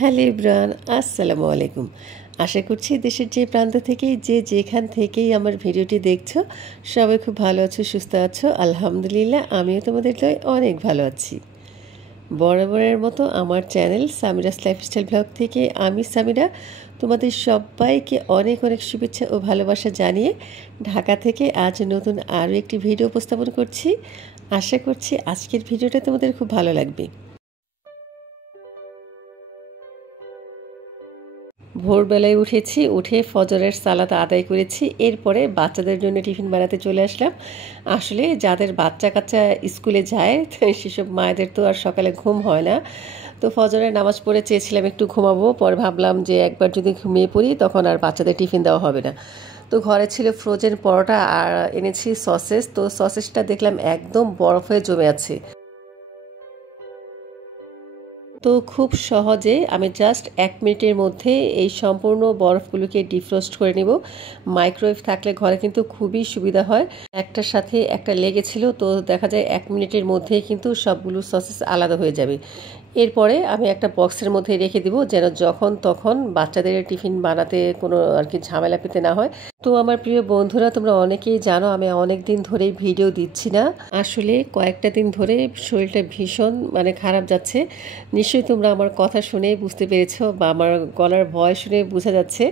Hello everyone, আসসালামু আলাইকুম। আশা করছি দেশের যে প্রান্ত থেকেই যে যেখান থেকেই আমার ভিডিওটি দেখছো সবাই খুব ভালো আছো, সুস্থ আছো। আলহামদুলিল্লাহ, আমিও তোমাদের দয় অনেক ভালো আছি। বরাবরের মতো আমার চ্যানেল সামিরাস লাইফস্টাইল ব্লগ থেকে আমি সামিরা তোমাদের সবাইকে অনেক অনেক শুভেচ্ছা ও ভালোবাসা জানিয়ে ঢাকা থেকে আজ নতুন আরও একটি ভিডিও উপস্থাপন করছি। আশা করছি আজকের ভিডিওটা তোমাদের খুব ভালো লাগবে। ভোরবেলায় উঠেছি, উঠে ফজরের সালাত আদায় করেছি। এরপরে বাচ্চাদের জন্য টিফিন বানাতে চলে আসলাম। আসলে যাদের বাচ্চা কাচ্চা স্কুলে যায় সেসব মায়েদের তো আর সকালে ঘুম হয় না। তো ফজরের নামাজ পড়ে চেয়েছিলাম একটু ঘুমাবো, পরে ভাবলাম যে একবার যদি ঘুমিয়ে পড়ি তখন আর বাচ্চাদের টিফিন দেওয়া হবে না। তো ঘরে ছিল ফ্রোজেন পরোটা আর এনেছি সসেস। তো সসেসটা দেখলাম একদম বরফ হয়ে জমে আছে। তো খুব সহজে আমি জাস্ট 1 মিনিটের মধ্যে এই সম্পূর্ণ বরফগুলোকে ডিফ্রস্ট করে নিব। মাইক্রোওয়েভ থাকলে ঘরে কিন্তু খুবই সুবিধা হয়। একটার সাথে একটা লেগেছিল, তো দেখা যায় 1 মিনিটের মধ্যে কিন্তু সবগুলো সসেস আলাদা হয়ে যাবে। এরপরে আমি একটা বক্সের মধ্যে রেখে দিব, যেন যখন তখন বাচ্চাদের টিফিন বানাতে কোনো আর কি ঝামেলা পেতে না হয়। তো আমার প্রিয় বন্ধুরা, তোমরা অনেকেই জানো আমি অনেক দিন ধরেই ভিডিও দিচ্ছি না। আসলে কয়েকটা দিন ধরে শরীরটা ভীষণ খারাপ যাচ্ছে। নিশ্চয়ই তোমরা আমার কথা শুনে বুঝতে পেরেছো বা আমার গলার ভয় শুনে বোঝা যাচ্ছে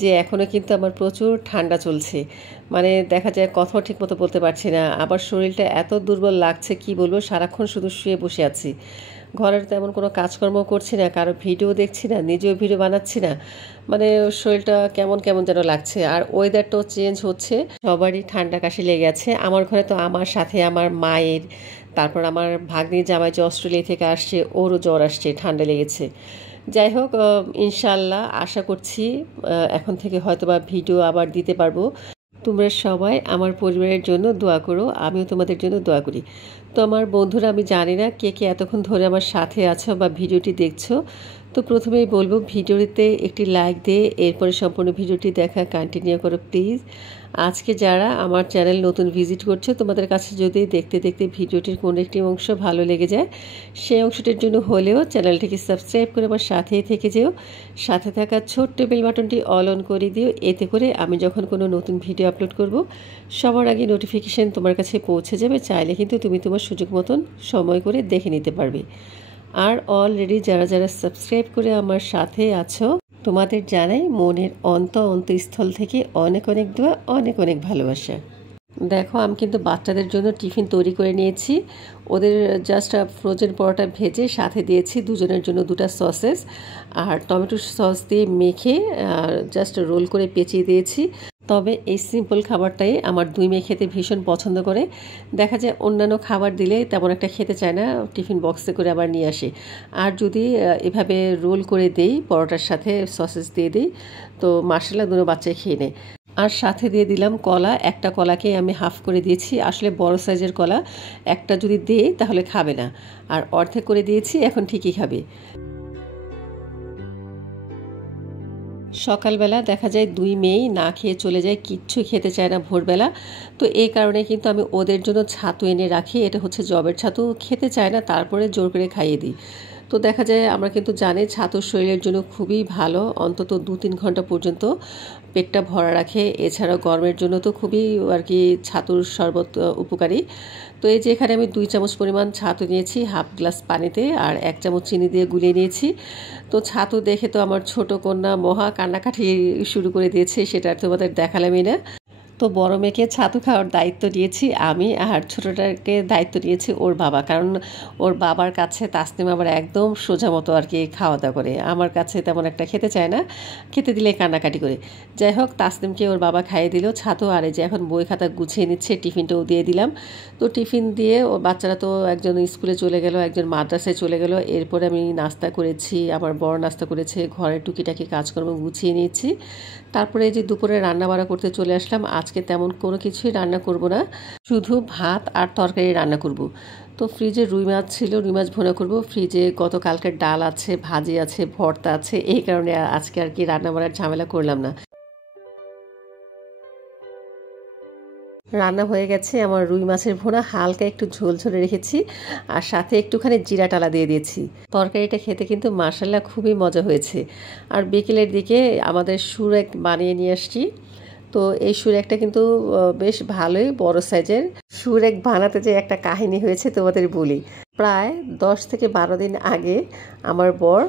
যে এখনও কিন্তু আমার প্রচুর ঠান্ডা চলছে। দেখা যায় কথাও ঠিকমতো বলতে পারছি না। আবার শরীরটা এত দুর্বল লাগছে, কি বলবো, সারাক্ষণ শুধু শুয়ে বসে আছি। ঘরের তেমন কোনো কাজকর্ম করছি না, কারো ভিডিও দেখছি না, নিজেও ভিডিও বানাচ্ছি না। শরীরটা কেমন কেমন যেন লাগছে। আর ওয়েদারটাও চেঞ্জ হচ্ছে, সবারই ঠান্ডা কাশি লেগে আছে। আমার ঘরে তো আমার সাথে আমার মায়ের, তারপর আমার ভাগ্নির জামাই যে অস্ট্রেলিয়া থেকে আসছে ওরও জ্বর আসছে, ঠান্ডা লেগেছে। যাই হোক, ইনশাল্লাহ আশা করছি এখন থেকে হয়তোবা ভিডিও আবার দিতে পারবো। তোমরা সবাই আমার পরিবারের জন্য দোয়া করো, আমিও তোমাদের জন্য দোয়া করি। তো আমার বন্ধুরা, আমি জানি না কে কে এতক্ষণ ধরে আমার সাথে আছো বা ভিডিওটি দেখছো। তো প্রথমেই বলবো ভিডিওতে একটি লাইক দিয়ে এরপরে সম্পূর্ণ ভিডিওটি দেখা কন্টিনিউ করো প্লিজ। আজকে যারা আমার চ্যানেল নতুন ভিজিট করছো, তোমাদের কাছে যদি দেখতে দেখতে ভিডিওটির কোনো একটি অংশ ভালো লেগে যায়, সেই অংশটির জন্য হলেও চ্যানেলটিকে সাবস্ক্রাইব করে আমার সাথেই থেকে যেও। সাথে থাকা ছোট্ট বেল বাটনটি অল অন করে দিও, এতে করে আমি যখন কোনো নতুন ভিডিও আপলোড করব সবার আগে নোটিফিকেশান তোমার কাছে পৌঁছে যাবে। চাইলে কিন্তু তুমি তোমার সুযোগ মতন সময় করে দেখে নিতে পারবে। আর অলরেডি যারা যারা সাবস্ক্রাইব করে আমার সাথে আছো, তোমাদের জানাই মনের অন্তঃস্থল থেকে অনেক অনেক দোয়া, অনেক অনেক ভালোবাসা। দেখো, আমি কিন্তু বাচ্চাদের জন্য টিফিন তৈরি করে নিয়েছি। ওদের জাস্ট ফ্রোজেন পরোটা ভেজে সাথে দিয়েছি দুজনের জন্য 2টা সসেস আর টমেটো সস দিয়ে মেখে জাস্ট রোল করে পেঁচিয়ে দিয়েছি। তবে এই সিম্পল খাবারটাই আমার 2 মেয়ে খেতে ভীষণ পছন্দ করে। দেখা যায় অন্যান্য খাবার দিলে তেমন একটা খেতে চায় না, টিফিন বক্সে করে আবার নিয়ে আসে। আর যদি এভাবে রোল করে দেই, পরোটার সাথে সসেস দিয়ে দিই, তো মাশাআল্লাহ দুটো বাচ্চাই খেয়ে নেয়। আর সাথে দিয়ে দিলাম কলা। একটা কলাকে আমি হাফ করে দিয়েছি, আসলে বড় সাইজের কলা, একটা যদি দেই তাহলে খাবে না, আর অর্ধেক করে দিয়েছি, এখন ঠিকই খাবে। সকালবেলা দেখা যায় 2 মেয়েই না খেয়ে চলে যায়, কিচ্ছু খেতে চায় না ভোরবেলা। তো এই কারণে কিন্তু আমি ওদের জন্য ছাতু এনে রাখি। এটা হচ্ছে জবের ছাতু, খেতে চায় না, তারপরে জোর করে খাইয়ে দিই। তো দেখা যায় আমরা কিন্তু জানি ছাতু শরীরের জন্য খুবই ভালো, অন্তত 2-3 ঘন্টা পর্যন্ত পেটটা ভরা রাখে। এছাড়াও গরমের জন্য তো খুবই আর কি ছাতুর শরবত উপকারী। তো এই যে এখানে আমি 2 চামচ পরিমাণ ছাতু নিয়েছি হাফ গ্লাস পানিতে, আর 1 চামচ চিনি দিয়ে গুলিয়ে নিয়েছি। তো ছাতু দেখে তো আমার ছোট কন্যা মহা কান্নাকাটি শুরু করে দিয়েছে, সেটা আর তোমাদের দেখালামই না। তো বড় মেয়েকে ছাতু খাওয়ার দায়িত্ব দিয়েছি আমি, আর ছোটোটাকে দায়িত্ব দিয়েছি ওর বাবা, কারণ ওর বাবার কাছে তাসনিম আবার একদম সোজা মতো আর কি খাওয়া দাওয়া করে, আমার কাছে তেমন একটা খেতে চায় না, খেতে দিলে কান্নাকাটি করে। যাই হোক, তাসনিমকে ওর বাবা খাইয়ে দিল ছাতু। আর এই যে এখন বই খাতা গুছিয়ে নিচ্ছে, টিফিনটাও দিয়ে দিলাম। তো টিফিন দিয়ে ও বাচ্চারা তো একজন স্কুলে চলে গেল, একজন মাদ্রাসায় চলে গেল। এরপরে আমি নাস্তা করেছি, আমার বড় নাস্তা করেছে, ঘরের টুকিটাকি কাজকর্ম গুছিয়ে নিয়েছি। তারপরে এই যে দুপুরে রান্না বাড়া করতে চলে আসলাম। আজকে আজকে তেমন কোনো কিছুই রান্না করব না, শুধু ভাত আর তরকারি রান্না করব। তো ফ্রিজে রুই মাছ ছিল, রুই মাছ ভুনা করব। ফ্রিজে গতকালকের ডাল আছে, ভাজি আছে, ভর্তা আছে, এই কারণে আজকে আর কি রান্না বান্নার ঝামেলা করলাম না। রান্না হয়ে গেছে আমার রুই মাছের ভুনা, হালকা একটু ঝোল ঝোলে রেখেছি আর সাথে একটুখানি জিরা টালা দিয়ে দিয়েছি। তরকারিটা খেতে কিন্তু মাশাআল্লাহ খুবই মজা হয়েছে। আর বিকেলের দিকে আমাদের সুরেক বানিয়ে নিয়ে আসছি। তো এই সুরেকটা কিন্তু বেশ ভালোই বড় সাইজের। সুরেক বানাতে যে একটা কাহিনী হয়েছে তোমাদের বলি। প্রায় 10 থেকে 12 দিন আগে আমার বর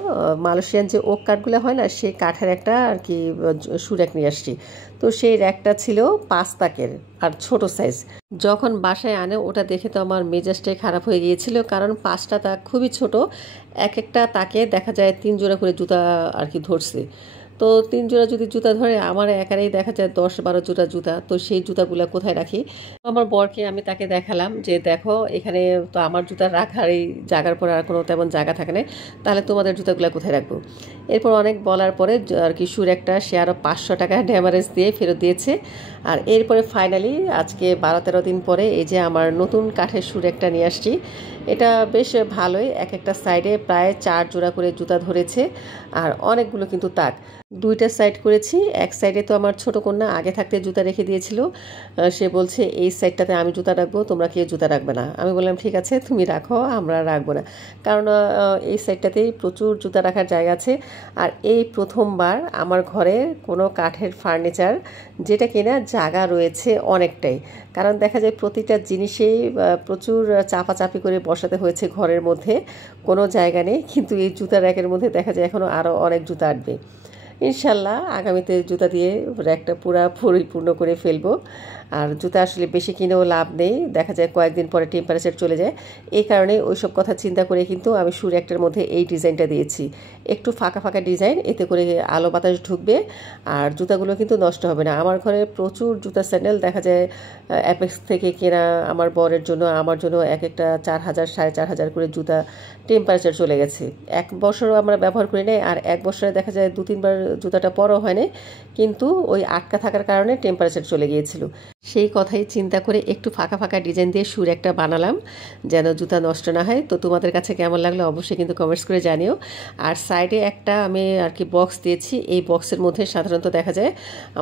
মালয়েশিয়ান যে ওক কাঠগুলো হয় না, সেই কাঠের একটা আর কি সুরেক নিয়ে আসছি। তো সেই র্যাকটা ছিল 5 তাকের আর ছোট সাইজ। যখন বাসায় আনে ওটা দেখে তো আমার মেজাজটাই খারাপ হয়ে গিয়েছিল, কারণ 5টা তাক খুবই ছোট, এক একটা তাকে দেখা যায় 3 জোড়া করে জুতা আর কি ধরছে। তো 3 জোড়া যদি জুতা ধরে, আমার একারেই দেখা যায় 10-12 জোড়া জুতা, তো সেই জুতাগুলো কোথায় রাখি? আমার বরকে আমি তাকে দেখালাম যে দেখো এখানে তো আমার জুতা রাখার এই জায়গার পর আর কোনো তেমন জায়গা থাকে না, তাহলে তোমাদের জুতাগুলো কোথায় রাখবো? এরপর অনেক বলার পরে আর কি সুরেকটা সে আরও 500 টাকা ড্যামারেজ দিয়ে ফেরত দিয়েছে। আর এরপরে ফাইনালি আজকে 12-13 দিন পরে এই যে আমার নতুন কাঠের সুরেকটা নিয়ে আসছি। এটা বেশ ভালোই, এক একটা সাইডে প্রায় 4 জোড়া করে জুতা ধরেছে আর অনেকগুলো কিন্তু তাক। 2টা সাইড করেছি। এক সাইডে তো আমার ছোট কন্যা আগে থাকতে জুতা রেখে দিয়েছিল, সে বলছে এই সাইডটাতে আমি জুতা রাখবো, তোমরা কেউ জুতা রাখবে না। আমি বললাম ঠিক আছে তুমি রাখো, আমরা রাখবো না, কারণ এই সাইডটাতেই প্রচুর জুতা রাখার জায়গা আছে। আর এই প্রথমবার আমার ঘরে কোনো কাঠের ফার্নিচার যেটা কিনা জায়গা রয়েছে অনেকটাই, কারণ দেখা যায় প্রতিটা জিনিসেই প্রচুর চাপাচাপি করে বসাতে হয়েছে ঘরের মধ্যে, কোনো জায়গা নেই। কিন্তু এই জুতা র্যাকের মধ্যে দেখা যায় এখনও আরও অনেক জুতা আসবে। ইনশাল্লাহ আগামীতে জুতা দিয়ে র্যাকটা পুরা পরিপূর্ণ করে ফেলবো। আর জুতা আসলে বেশি কিনেও লাভ নেই, দেখা যায় কয়েকদিন পরে টেম্পারেচার চলে যায়। এই কারণে ওইসব কথা চিন্তা করে কিন্তু আমি শু র্যাকটার মধ্যে এই ডিজাইনটা দিয়েছি, একটু ফাঁকা ফাঁকা ডিজাইন, এতে করে আলো বাতাস ঢুকবে আর জুতাগুলো কিন্তু নষ্ট হবে না। আমার ঘরে প্রচুর জুতা স্যান্ডেল দেখা যায় অ্যাপেক্স থেকে কেনা, আমার বরের জন্য আমার জন্য এক একটা 4000 4500 করে জুতা টেম্পারেচার চলে গেছে। 1 বছরও আমরা ব্যবহার করি নাই, আর 1 বছরে দেখা যায় 2-3 বার জুতাটা পরও হয় না, কিন্তু ওই আটকা থাকার কারণে টেম্পারেচার চলে গিয়েছিল। সেই কথাই চিন্তা করে একটু ফাঁকা ফাঁকা ডিজাইন দিয়ে সুর একটা বানালাম যেন জুতা নষ্ট না হয়। তো তোমাদের কাছে কেমন লাগলো অবশ্যই কিন্তু কমেন্টস করে জানিও। আর সাইডে একটা আমি আর কি বক্স দিয়েছি, এই বক্সের মধ্যে সাধারণত দেখা যায়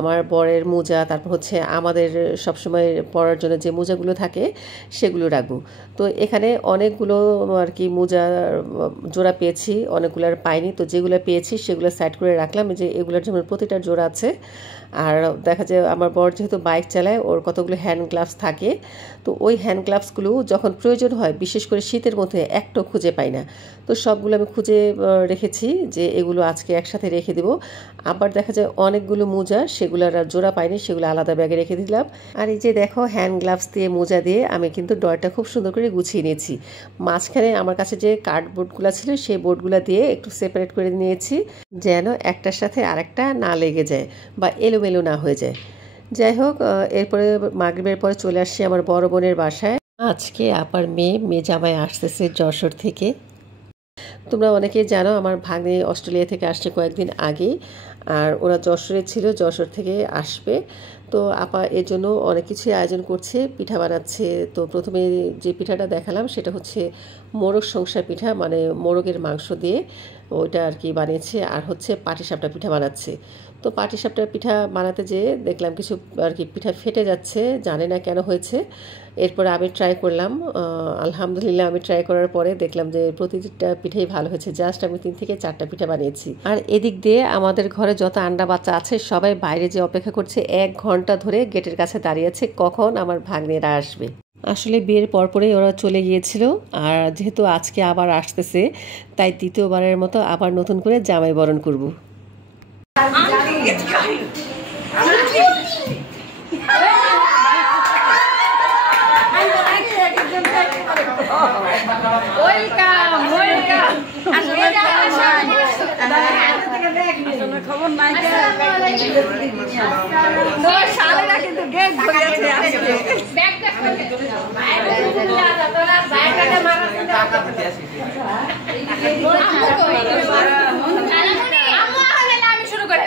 আমার বরের মোজা, তারপর হচ্ছে আমাদের সবসময় পরার জন্য যে মোজাগুলো থাকে সেগুলো রাখবো। তো এখানে অনেকগুলো আর কি মোজা জোড়া পেয়েছি, অনেকগুলো আর পাইনি, তো যেগুলো পেয়েছি সেগুলো সাইড করে রাখলাম। যে এগুলোর যেমন প্রতিটা জোড়া আছে। আর দেখা যায় আমার বর যেহেতু বাইক চালায়, ওর কতগুলো হ্যান্ড গ্লাভস থাকে, তো ওই হ্যান্ড গ্লাভসগুলো যখন প্রয়োজন হয়, বিশেষ করে শীতের মধ্যে একটাও খুঁজে পাই না, তো সবগুলো আমি খুঁজে রেখেছি যে এগুলো আজকে একসাথে রেখে দেবো। আবার দেখা যায় অনেকগুলো মোজা সেগুলোর জোড়া পাইনি, সেগুলো আলাদা ব্যাগে রেখে দিলাম। আর এই যে দেখো হ্যান্ড গ্লাভস দিয়ে মোজা দিয়ে আমি কিন্তু ডয়টা খুব সুন্দর করে গুছিয়ে নিয়েছি। মাঝখানে আমার কাছে যে কার্ডবোর্ডগুলো ছিল সেই বোর্ডগুলো দিয়ে একটু সেপারেট করে নিয়েছি, যেন একটার সাথে আরেকটা না লেগে যায় বা এলোমেলো না হয়ে যায়। যাই হোক, এরপরে মাগরিবের পরে চলে আসছি আমার বড় বোনের বাসায়। আজকে আপার মেয়ে জামাই আসতেছে যশোর থেকে। তোমরা অনেকেই জানো আমার ভাগ্নে অস্ট্রেলিয়া থেকে আসছে কয়েকদিন আগেই, আর ওরা যশোরে ছিল, যশোর থেকে আসবে। তো আপা এর জন্য অনেক কিছুই আয়োজন করছে, পিঠা বানাচ্ছে। তো প্রথমে যে পিঠাটা দেখালাম সেটা হচ্ছে মোরগ সংসার পিঠা, মানে মোরগের মাংস দিয়ে ওইটা আর কি বানিয়েছে। আর হচ্ছে পাটিসাপটা পিঠা বানাচ্ছে। তো পাটিসাপটা পিঠা বানাতে যেয়ে দেখলাম কিছু আর কি পিঠা ফেটে যাচ্ছে, জানি না কেন হয়েছে। এরপরে আমি ট্রাই করলাম, আলহামদুলিল্লাহ আমি ট্রাই করার পরে দেখলাম যে প্রতিটা পিঠাই ভালো হয়েছে। জাস্ট আমি 3 থেকে 4টা পিঠা বানিয়েছি। আর এদিক দিয়ে আমাদের ঘরে যত আন্ডা বাচ্চা আছে সবাই বাইরে যে অপেক্ষা করছে, 1 ঘন্টা ধরে গেটের কাছে দাঁড়িয়ে আছে কখন আমার ভাগ্নেরা আসবে। আসলে বিয়ের পরপরেই ওরা চলে গিয়েছিল, আর যেহেতু আজকে আবার আসতেছে তাই দ্বিতীয়বারের মতো আবার নতুন করে জামাই বরণ করব। খবর নাই কিন্তু গেট আমি শুরু করে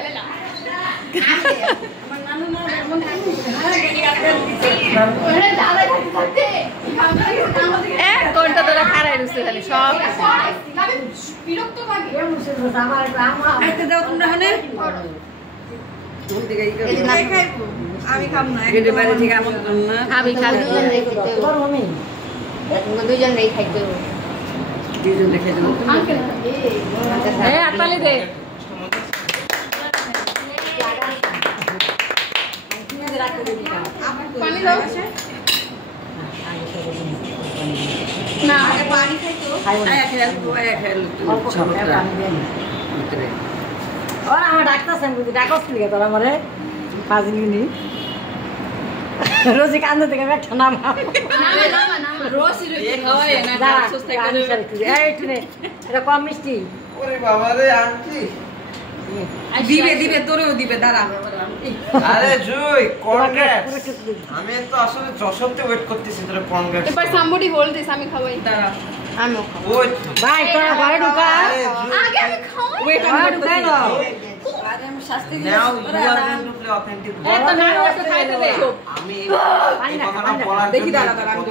এক ঘন্টা ধরে খারাই রয়েছে খালি সব আমি খাবো না বাইরে থেকে আমন্ত্রণ না খাবি খাবি দুজন নেই খাইতে দুজন দেখে দেবো আতালি দে পানি দাও না পানি খাইতো আমার ডাক্তার ডাক্তার তোরা আমার 5 মিনিট রোজি কান্দ থেকে একটা নাম এটা কম মিষ্টি দিবে দিবে তোরেও দিবে দাঁড়া আরে জুই কনগ্রেটস আমি তো আসলে যশোরতে ওয়েট করতেছি তোর কনগ্রেটস এবার somebody hold this আমি খাওয়াই দাঁড়া আমিও খাবো ওই ভাই তোরা ঘরে ঢুকা আগে আমি খাওয়াই ওয়েট আমি ঢুকাই দাও আরে আমি শাস্তি নাও you are going to play authentic এ তো না ওটা খাইতে দে আমি এই কথাটা বলার দেখি দাঁড়া দাঁড়া আমি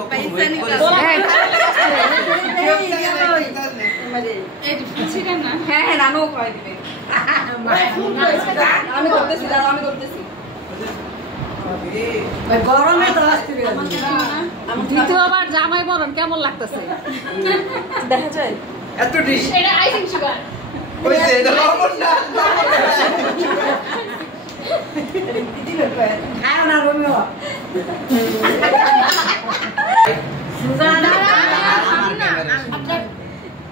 পয়সা হ্যাঁ হ্যাঁ রানও খাওয়াই দিবে আমি করতেছি দাঁড়াও আমি করতেছি গরমে তো দ্বিতীয়বার জামাই বরণ কেমন লাগতেছে দেখা যায় এত ডিশ এটা আইসিং সুগার কইছে এটা লবণ না খাও না রোমিও সুজানা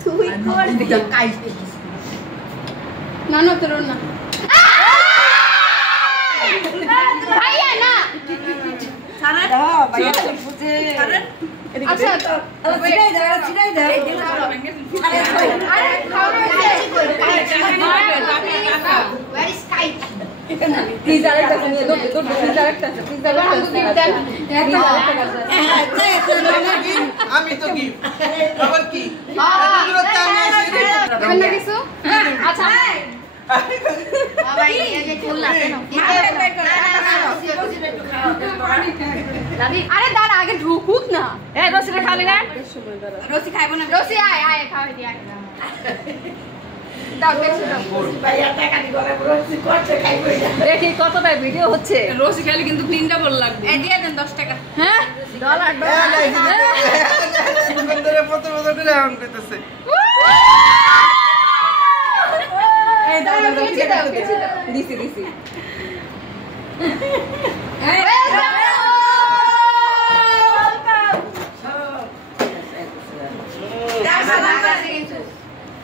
তুই কর না না তোর না ভাইয়া না ছাড়া দাও ভাইয়া বুঝে আচ্ছা তো চিড়াই দাও চিড়াই দাও আরে খাওয়া where is kite প্লিজ আরেকটা নিয়ে দৌড় দৌড় প্লিজ আরেকটা প্লিজ আরেকটা আমি তো কি আবার কি দেবেন না কিছু আচ্ছা বাবা এই যে চুল লাগবে না আরে দাঁড়া আগে ঢুকুক না এ রসিটা খালি না রসি খাইবো না রসি আয় আয় খাওয়াই দি আগে দাও বেশি দাও দেখি কতটা ভিডিও হচ্ছে রসি খালি কিন্তু 3টা বল লাগবে এ দিয়ে দেন 10 টাকা হ্যাঁ ডলার সুন্দরে প্রথম করে এমন কইতেছে এই দাও দাও বেশি দাও বেশি দাও দিছি দিছি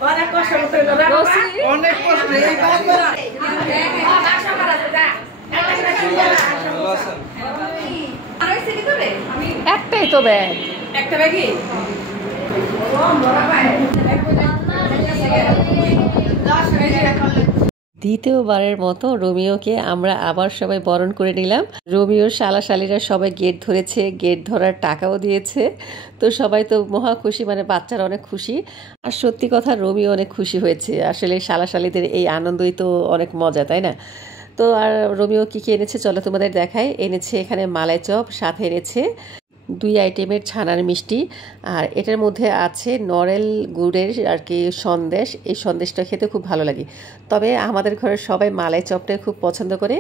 অনেক কষ্ট করতে হলো রসি অনেক কষ্ট এই কাজ করা একটাই তো ব্যাগ একটা ব্যাগই দ্বিতীয়বারের মতো রোমিওকে আমরা আবার সবাই বরণ করে নিলাম। রোমিওর শালাশালিরা সবাই গেট ধরেছে, গেট ধরার টাকাও দিয়েছে। তো সবাই তো মহা খুশি, মানে বাচ্চারা অনেক খুশি। আর সত্যি কথা রোমিও অনেক খুশি হয়েছে। আসলে শালাশালিদের এই আনন্দই তো অনেক মজা, তাই না? তো আর রোমিও কী কী এনেছে চলো তোমাদের দেখাই। এনেছে এখানে মালাই চপ, সাথে এনেছে 2 আইটেমের ছানার মিষ্টি, আর এটার মধ্যে আছে নরেল গুড়ের আর কি সন্দেশ। এই সন্দেশটা খেতে খুব ভালো লাগে, তবে আমাদের ঘরের সবাই মালাই চপটাই খুব পছন্দ করে।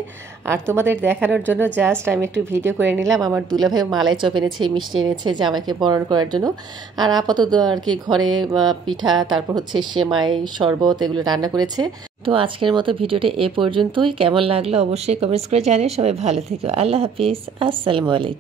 আর তোমাদের দেখানোর জন্য জাস্ট আমি একটু ভিডিও করে নিলাম। আমার দুলাভাই মালাই চপ এনেছে, মিষ্টি এনেছে জামাইকে বরণ করার জন্য। আর আপাতত আর কি ঘরে পিঠা, তারপর হচ্ছে সেমাই, শরবত এগুলো রান্না করেছে। তো আজকের মতো ভিডিওটা এ পর্যন্তই। কেমন লাগলো অবশ্যই কমেন্টস করে জানিয়ে সবাই ভালো থেকো। আল্লাহ হাফিজ, আসসালামু আলাইকুম।